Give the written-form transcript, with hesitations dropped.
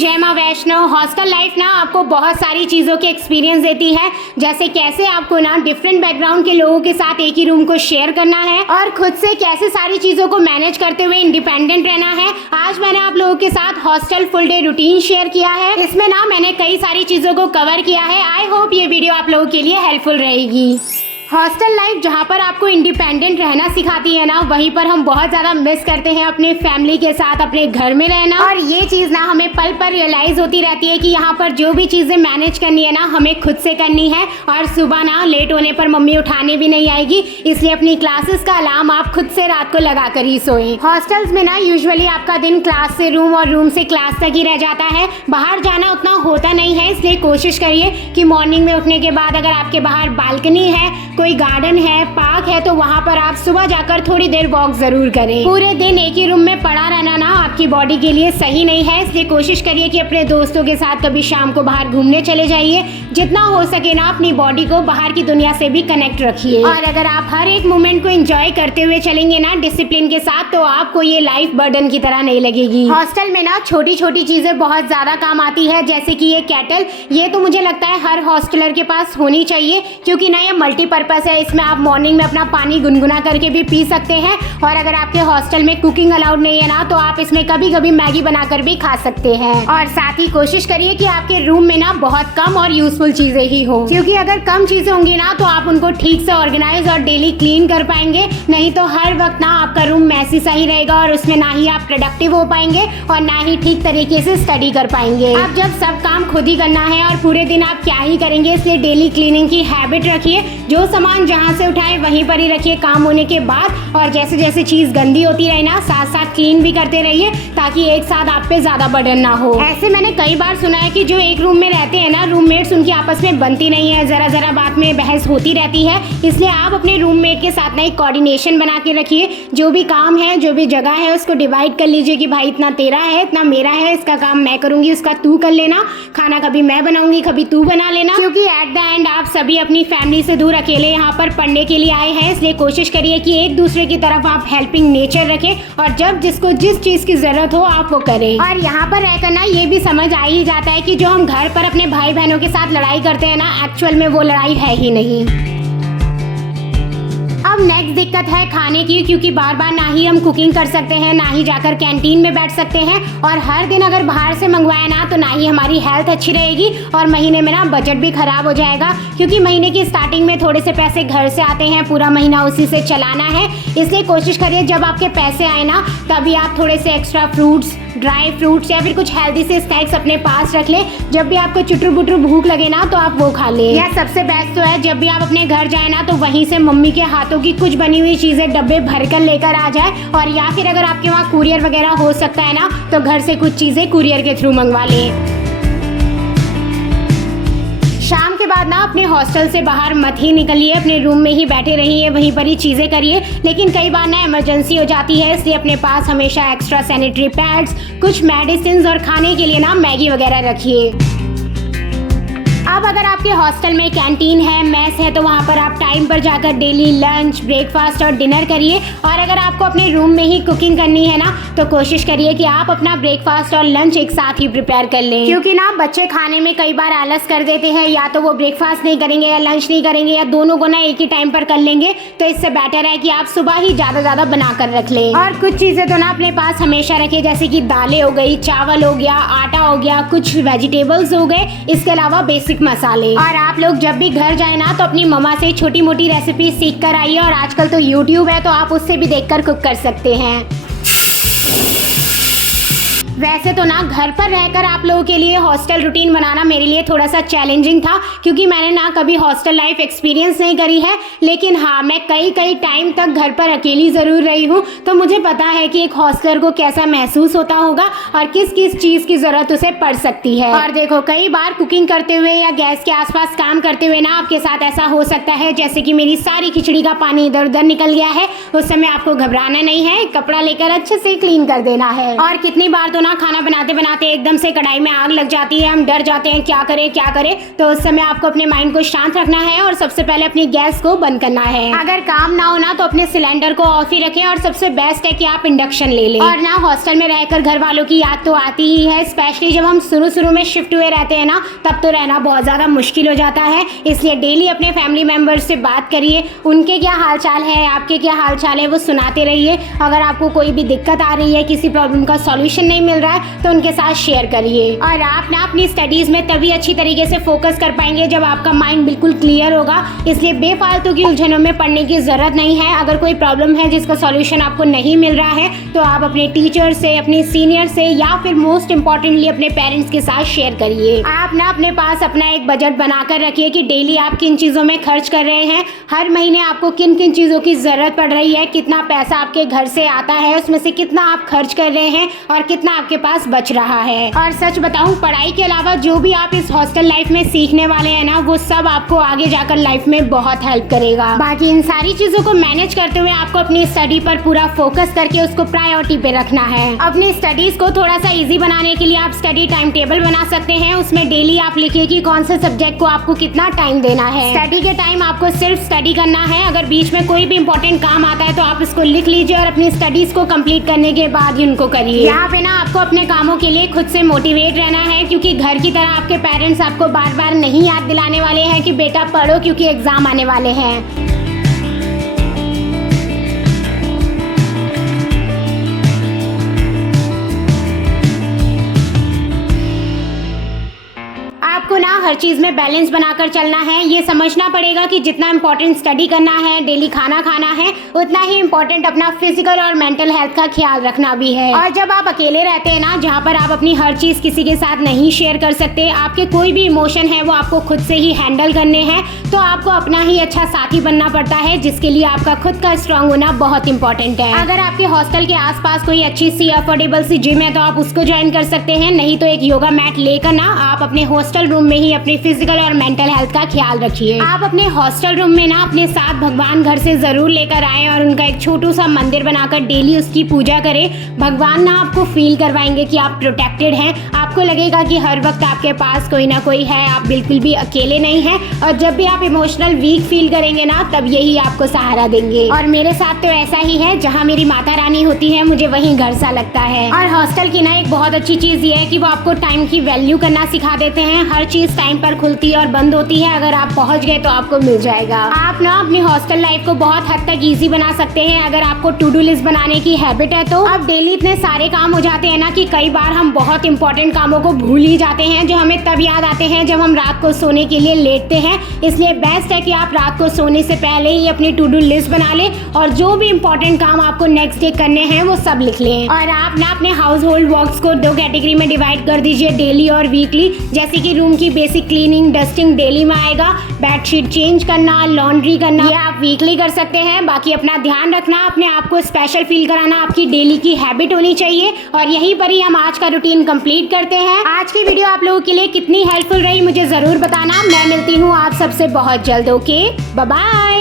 जय मां Vaishno. Hostel life ना आपको बहुत सारी चीज़ों के एक्सपीरियंस देती है, जैसे कैसे आपको ना डिफरेंट बैकग्राउंड के लोगों के साथ एक ही रूम को शेयर करना है और खुद से कैसे सारी चीज़ों को मैनेज करते हुए इंडिपेंडेंट रहना है। आज मैंने आप लोगों के साथ hostel full day routine share किया है। इसमें ना मैंने कई सारी चीज़ों को कवर किया है। आई होप ये वीडियो आप लोगों के लिए हेल्पफुल रहेगी। हॉस्टल लाइफ जहाँ पर आपको इंडिपेंडेंट रहना सिखाती है ना, वहीं पर हम बहुत ज़्यादा मिस करते हैं अपने फैमिली के साथ अपने घर में रहना। और ये चीज़ ना हमें पल पर रियलाइज़ होती रहती है कि यहाँ पर जो भी चीज़ें मैनेज करनी है ना हमें खुद से करनी है। और सुबह ना लेट होने पर मम्मी उठाने भी नहीं आएगी, इसलिए अपनी क्लासेस का अलार्म आप खुद से रात को लगा कर ही सोएं। हॉस्टल्स में ना यूजुअली आपका दिन क्लास से रूम और रूम से क्लास तक ही रह जाता है। बाहर जाना उतना होता नहीं है, इसलिए कोशिश करिए कि मॉर्निंग में उठने के बाद अगर आपके बाहर बालकनी है, कोई गार्डन है, पार्क है, तो वहाँ पर आप सुबह जाकर थोड़ी देर वॉक जरूर करें। पूरे दिन एक ही रूम में पड़ा रहना ना आपकी बॉडी के लिए सही नहीं है, इसलिए कोशिश करिए कि अपने दोस्तों के साथ कभी शाम को बाहर घूमने चले जाइए। जितना हो सके ना अपनी बॉडी को बाहर की दुनिया से भी कनेक्ट रखिए। और अगर आप हर एक मोमेंट को एंजॉय करते हुए चलेंगे ना डिसिप्लिन के साथ, तो आपको ये लाइफ बर्डन की तरह नहीं लगेगी। हॉस्टल में ना छोटी छोटी चीजें बहुत ज्यादा काम आती है, जैसे कि ये केटल। ये तो मुझे लगता है हर हॉस्टलर के पास होनी चाहिए, क्योंकि ना ये मल्टीपर्पज है। इसमें आप मॉर्निंग में अपना पानी गुनगुना करके भी पी सकते हैं। और अगर आपके हॉस्टल में कुकिंग अलाउड नहीं है ना, तो आप इसमें कभी कभी मैगी बनाकर भी खा सकते हैं। और साथ ही कोशिश करिए कि आपके रूम में ना बहुत कम और यूजफुल चीजें ही हो, क्योंकि अगर कम चीजें होंगी ना तो आप उनको ठीक से ऑर्गेनाइज और डेली क्लीन कर पाएंगे। नहीं तो हर वक्त ना आपका रूम मैसी सा ही रहेगा और उसमें ना ही आप प्रोडक्टिव हो पाएंगे और ना ही ठीक तरीके से स्टडी कर पाएंगे। आप जब सब काम खुद ही करना है और पूरे दिन आप क्या ही करेंगे, इसलिए डेली क्लीनिंग की हैबिट रखिए। जो सामान जहाँ से उठाए वहीं पर ही रखिए काम होने के बाद। और जैसे जैसे चीज गंदी होती रहे ना, साथ साथ क्लीन भी करते रहिए, ताकि एक साथ आप पे ज्यादा बर्डन ना हो। ऐसे मैंने कई बार सुना है कि जो एक रूम में रहते हैं ना, रूममेट्स, उनकी आपस में बनती नहीं है, जरा जरा बात में बहस होती रहती है। इसलिए आप अपने रूममेट के साथ ना एक कोऑर्डिनेशन बना के रखिए। जो भी काम है, जो भी जगह है, उसको डिवाइड कर लीजिए कि भाई इतना तेरा है, इतना मेरा है, इसका काम मैं करूंगी, इसका तू कर लेना, खाना कभी मैं बनाऊंगी, कभी तू बना लेना। क्योंकि एट द एंड आप सभी अपनी फैमिली से दूर अकेले यहाँ पर पढ़ने के लिए आए हैं, इसलिए कोशिश करिए कि एक दूसरे की तरफ आप हेल्पिंग नेचर रखें और जब जिसको जिस चीज की जरूरत हो आप वो करें। और यहाँ पर रहकर ना ये भी समझ आ ही जाता है कि जो हम घर पर अपने भाई बहनों के साथ लड़ाई करते हैं ना, एक्चुअल में वो लड़ाई है ही नहीं। अब नेक्स्ट दिक्कत है खाने की, क्योंकि बार बार ना ही हम कुकिंग कर सकते हैं, ना ही जाकर कैंटीन में बैठ सकते हैं। और हर दिन अगर बाहर से मंगवाया ना, तो ना ही हमारी हेल्थ अच्छी रहेगी और महीने में ना बजट भी खराब हो जाएगा, क्योंकि महीने की स्टार्टिंग में थोड़े से पैसे घर से आते हैं, पूरा महीना उसी से चलाना है। इसलिए कोशिश करिए जब आपके पैसे आए ना, तभी आप थोड़े से एक्स्ट्रा फ्रूट्स, ड्राई फ्रूट्स या फिर कुछ हेल्दी से स्नैक्स अपने पास रख ले। जब भी आपको चुटरू बुटरू भूख लगे ना, तो आप वो खा ले। या सबसे बेस्ट तो है, जब भी आप अपने घर जाए ना, तो वहीं से मम्मी के हाथों की कुछ बनी हुई चीजें डब्बे भर कर लेकर आ जाए। और या फिर अगर आपके वहाँ कुरियर वगैरह हो सकता है ना, तो घर से कुछ चीजें कुरियर के थ्रू मंगवा ले। शाम के बाद ना अपने हॉस्टल से बाहर मत ही निकलिए, अपने रूम में ही बैठे रहिए, वहीं पर ही चीज़ें करिए। लेकिन कई बार ना इमरजेंसी हो जाती है, इसलिए अपने पास हमेशा एक्स्ट्रा सैनिटरी पैड्स, कुछ मेडिसिन और खाने के लिए ना मैगी वगैरह रखिए। अब अगर आपके हॉस्टल में कैंटीन है, मेस है, तो वहाँ पर आप टाइम पर जाकर डेली लंच, ब्रेकफास्ट और डिनर करिए। और अगर आपको अपने रूम में ही कुकिंग करनी है ना, तो कोशिश करिए कि आप अपना ब्रेकफास्ट और लंच एक साथ ही प्रिपेयर कर लें, क्योंकि ना बच्चे खाने में कई बार आलस कर देते हैं, या तो वो ब्रेकफास्ट नहीं करेंगे या लंच नहीं करेंगे, या दोनों को ना एक ही टाइम पर कर लेंगे। तो इससे बेटर है कि आप सुबह ही ज़्यादा बना कर रख लें। और कुछ चीज़ें तो ना अपने पास हमेशा रखें, जैसे कि दालें हो गई, चावल हो गया, आटा हो गया, कुछ वेजिटेबल्स हो गए, इसके अलावा बेसिक मसाले। और आप लोग जब भी घर जाए ना, तो अपनी मम्मा से छोटी मोटी रेसिपी सीख कर आइए। और आजकल तो यूट्यूब है, तो आप उससे भी देखकर कुक कर सकते हैं। वैसे तो ना घर पर रहकर आप लोगों के लिए हॉस्टल रूटीन बनाना मेरे लिए थोड़ा सा चैलेंजिंग था, क्योंकि मैंने ना कभी हॉस्टल लाइफ एक्सपीरियंस नहीं करी है। लेकिन हाँ, मैं कई टाइम तक घर पर अकेली ज़रूर रही हूँ, तो मुझे पता है कि एक हॉस्टलर को कैसा महसूस होता होगा और किस किस चीज़ की ज़रूरत उसे पड़ सकती है। और देखो, कई बार कुकिंग करते हुए या गैस के आसपास काम करते हुए ना आपके साथ ऐसा हो सकता है, जैसे कि मेरी सारी खिचड़ी का पानी इधर उधर निकल गया है। उस समय आपको घबराना नहीं है, कपड़ा लेकर अच्छे से क्लीन कर देना है। और कितनी बार तो ना खाना बनाते बनाते एकदम से कढ़ाई में आग लग जाती है, हम डर जाते हैं क्या करें, तो उस समय आपको अपने माइंड को शांत रखना है और सबसे पहले अपनी गैस को बंद करना है। अगर काम ना हो ना तो अपने सिलेंडर को ऑफ ही रखें और सबसे बेस्ट है कि आप इंडक्शन ले लें। और ना हॉस्टल में रहकर घर वालों की याद तो आती ही है, स्पेशली जब हम शुरू में शिफ्ट हुए रहते हैं ना, तब तो रहना बहुत ज्यादा मुश्किल हो जाता है। इसलिए डेली अपने फैमिली मेंबर्स से बात करिए, उनके क्या हाल चाल है, आपके क्या हाल चाल है, वो सुनाते रहिए। अगर आपको कोई भी दिक्कत आ रही है, किसी प्रॉब्लम का सॉल्यूशन नहीं मिल रहा है, तो उनके साथ शेयर करिए। और आप ना अपनी स्टडीज में तभी अच्छी तरीके से फोकस कर पाएंगे जब आपका माइंड बिल्कुल क्लियर होगा। इसलिए बेफालतू की उलझनों में पढ़ने की जरूरत नहीं है। अगर कोई प्रॉब्लम है जिसका सॉल्यूशन आपको नहीं मिल रहा है, तो आप अपने टीचर से, अपने सीनियर से, या फिर मोस्ट इम्पोर्टेंटली अपने पेरेंट्स के साथ शेयर करिए। आप ना अपने पास अपना एक बजट बनाकर रखिए कि डेली आप किन चीजों में खर्च कर रहे हैं, हर महीने आपको किन किन चीजों की जरूरत पड़ रही है, कितना पैसा आपके घर से आता है, उसमें से कितना आप खर्च कर रहे हैं और कितना आपके पास बच रहा है। और सच बताऊं, पढ़ाई के अलावा जो भी आप इस हॉस्टल लाइफ में सीखने वाले हैं ना, वो सब आपको आगे जाकर लाइफ में बहुत हेल्प करेगा। बाकी इन सारी चीजों को मैनेज करते हुए आपको अपनी स्टडी पर पूरा फोकस करके उसको प्रायोरिटी पे रखना है। अपनी स्टडीज को थोड़ा सा इजी बनाने के लिए आप स्टडी टाइम टेबल बना सकते हैं। उसमें डेली आप लिखिए कि कौन से सब्जेक्ट को आपको कितना टाइम देना है। स्टडी के टाइम आपको सिर्फ स्टडी करना है। अगर बीच में कोई भी इंपॉर्टेंट काम आता है तो आप इसको लिख लीजिए और अपनी स्टडीज को कंप्लीट करने के बाद ही उनको करिए। यहाँ पे ना आपको अपने कामों के लिए खुद से मोटिवेट रहना है, क्योंकि घर की तरह आपके पेरेंट्स आपको बार बार नहीं याद दिलाने वाले हैं कि बेटा पढ़ो क्योंकि एग्जाम आने वाले हैं। आपको ना हर चीज में बैलेंस बनाकर चलना है। ये समझना पड़ेगा कि जितना इम्पोर्टेंट स्टडी करना है, डेली खाना खाना है, उतना ही इम्पोर्टेंट अपना फिजिकल और मेंटल हेल्थ का ख्याल रखना भी है। और जब आप अकेले रहते हैं ना, जहाँ पर आप अपनी हर चीज किसी के साथ नहीं शेयर कर सकते, आपके कोई भी इमोशन है वो आपको खुद से ही हैंडल करने हैं, तो आपको अपना ही अच्छा साथी बनना पड़ता है, जिसके लिए आपका खुद का स्ट्रांग होना बहुत इंपॉर्टेंट है। अगर आपके हॉस्टल के आसपास कोई अच्छी सी अफोर्डेबल सी जिम है तो आप उसको ज्वाइन कर सकते हैं। नहीं तो एक योगा मैट लेकर ना आप अपने हॉस्टल रूम में ही अपनी फिजिकल और मेंटल हेल्थ का ख्याल रखिए। आप अपने हॉस्टल रूम में ना अपने साथ भगवान घर से जरूर लेकर आए और उनका एक छोटू सा मंदिर बनाकर डेली उसकी पूजा करें। भगवान ना आपको फील करवाएंगे कि आप प्रोटेक्टेड हैं। आपको लगेगा कि हर वक्त आपके पास कोई ना कोई है, आप बिल्कुल भी अकेले नहीं हैं। और जब भी आप इमोशनल वीक फील करेंगे ना, तब यही आपको सहारा देंगे। और मेरे साथ तो ऐसा ही है, जहाँ मेरी माता रानी होती है मुझे वहीं घर सा लगता है। और हॉस्टल की ना एक बहुत अच्छी चीज ये है कि वो आपको टाइम की वैल्यू करना सिखा देते हैं। हर चीज टाइम पर खुलती और बंद होती है। अगर आप पहुंच गए तो आपको मिल जाएगा। आप ना अपनी हॉस्टल लाइफ को बहुत हद तक इजी बना सकते हैं अगर आपको टू डू लिस्ट बनाने की हैबिट है। तो अब डेली इतने सारे काम हो जाते हैं ना कि कई बार हम बहुत इंपॉर्टेंट कामों को भूल ही जाते हैं, जो हमें तब याद आते हैं जब हम रात को सोने के लिए लेटते हैं। इसलिए बेस्ट है कि आप रात को सोने से पहले ही अपनी टू डू लिस्ट बना लें और जो भी इंपॉर्टेंट काम आपको नेक्स्ट डे करने हैं वो सब लिख लें। और आप ना अपने हाउस होल्ड वर्क्स को 2 कैटेगरी में डिवाइड कर दीजिए, डेली और वीकली। जैसे कि रूम की बेसिक क्लीनिंग, डस्टिंग डेली में आएगा, बेडशीट चेंज करना, लॉन्ड्री करना, ये आप वीकली कर सकते हैं। बाकी अपना ध्यान रखना, अपने आप को स्पेशल फील कराना आपकी डेली की हैबिट होनी चाहिए। और यहीं पर ही हम आज का रूटीन कंप्लीट करते हैं। आज की वीडियो आप लोगों के लिए कितनी हेल्पफुल रही मुझे जरूर बताना। मैं मिलती हूँ आप सबसे बहुत जल्द। Okay, bye bye.